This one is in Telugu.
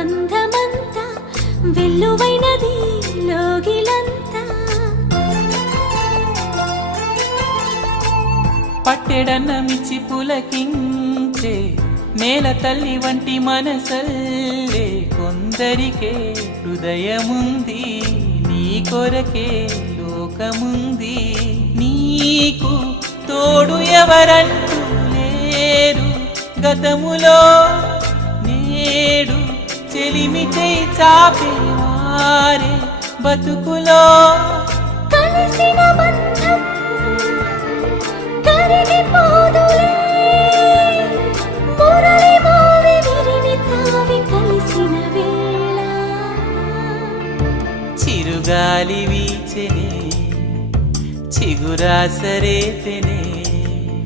బంధమంతా వెల్లువైనది లోగిలంతా. పట్టెడన్నమిచ్చి పులకించే నేల తల్లి వంటి మనసల్లే కొందరికే హృదయముంది, నీ కొరకే లోకముంది. నీకు తోడు ఎవరంటూ లేరు గతములో, నేడు చెలిమి చేయి చాపేవారే బతుకులో. కలిసిన బంధం కరిగిపోదులే, మురళి మోవి విరిని తావి కలిసిన వేళ. చిరుగాలి వీచెనే చిగురాసరేతెనే